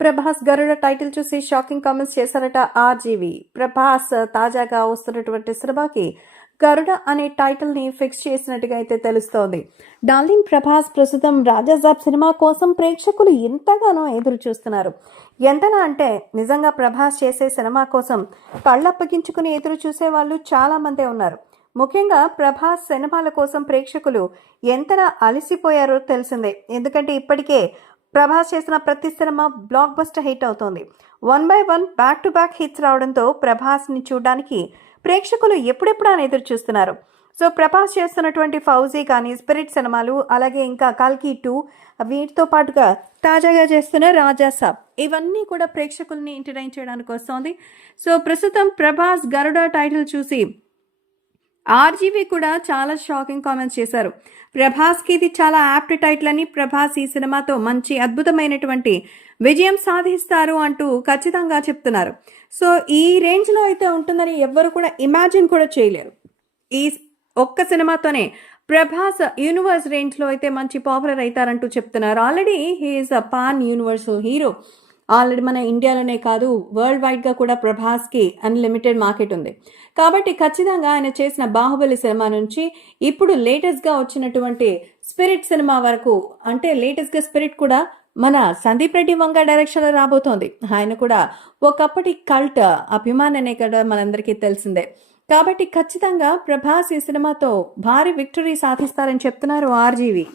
Prabhas Garuda title చూసి shocking comments చేశారట RGV. Prabhas తాజాగా వస్తున్నటువంటి సినిమాకి గరుడ అనే టైటిల్ని ఫిక్స్ చేసినట్టుగా అయితే తెలుస్తోంది. డార్లింగ్ ప్రభాస్ ప్రస్తుతం రాజాజాబ్ సినిమా కోసం ప్రేక్షకులు ఎంతగానో ఎదురు చూస్తున్నారు. ఎంతలా అంటే నిజంగా ప్రభాస్ చేసే సినిమా కోసం కళ్ళప్పగించుకుని ఎదురు చూసే వాళ్ళు చాలా మందే ఉన్నారు. ముఖ్యంగా ప్రభాస్ సినిమాల కోసం ప్రేక్షకులు ఎంతలా అలసిపోయారో తెలిసిందే. ఎందుకంటే ఇప్పటికే ప్రభాస్ చేసిన ప్రతి సినిమా బ్లాక్ బస్టర్ హిట్ అవుతోంది. One by one back to back hits రావడంతో ప్రభాస్ని చూడడానికి ప్రేక్షకులు ఎప్పుడెప్పుడు అని ఎదురు చూస్తున్నారు. సో ప్రభాస్ చేస్తున్నటువంటి ఫౌజీ కానీ స్పిరిట్ సినిమాలు అలాగే ఇంకా కల్కి టూ వీటితో పాటుగా తాజాగా చేస్తున్న రాజా సాబ్ ఇవన్నీ కూడా ప్రేక్షకుల్ని ఎంటర్టైన్ చేయడానికి వస్తోంది సో ప్రస్తుతం ప్రభాస్ గరుడ టైటిల్ చూసి ఆర్జీవి కూడా చాలా షాకింగ్ కామెంట్స్ చేశారు. ప్రభాస్కి ఇది చాలా యాప్ట్ టైటిల్ అని ప్రభాస్ ఈ సినిమాతో మంచి అద్భుతమైనటువంటి విజయం సాధిస్తారు అంటూ ఖచ్చితంగా చెప్తున్నారు. సో ఈ రేంజ్లో అయితే ఉంటుందని ఎవ్వరు కూడా ఇమాజిన్ కూడా చేయలేరు. ఈ ఒక్క సినిమాతోనే ప్రభాస్ యూనివర్స్ రేంజ్లో అయితే మంచి పాపులర్ అవుతారంటూ చెప్తున్నారు. Already he's a pan universal hero already మన ఇండియాలోనే కాదు వరల్డ్ వైడ్గా కూడా ప్రభాస్కి అన్లిమిటెడ్ మార్కెట్ ఉంది. కాబట్టి ఖచ్చితంగా ఆయన చేసిన బాహుబలి సినిమా నుంచి ఇప్పుడు లేటెస్ట్గా వచ్చినటువంటి స్పిరిట్ సినిమా వరకు అంటే లేటెస్ట్గా స్పిరిట్ కూడా మన సందీప్ రెడ్డి వంగ డైరెక్షన్లో రాబోతోంది. ఆయన కూడా ఒకప్పటి కల్ట్ అభిమాననే కదా మనందరికీ తెలిసిందే. కాబట్టి ఖచ్చితంగా ప్రభాస్ ఈ సినిమాతో భారీ విక్టరీ సాధిస్తారని చెప్తున్నారు ఆర్జీవి.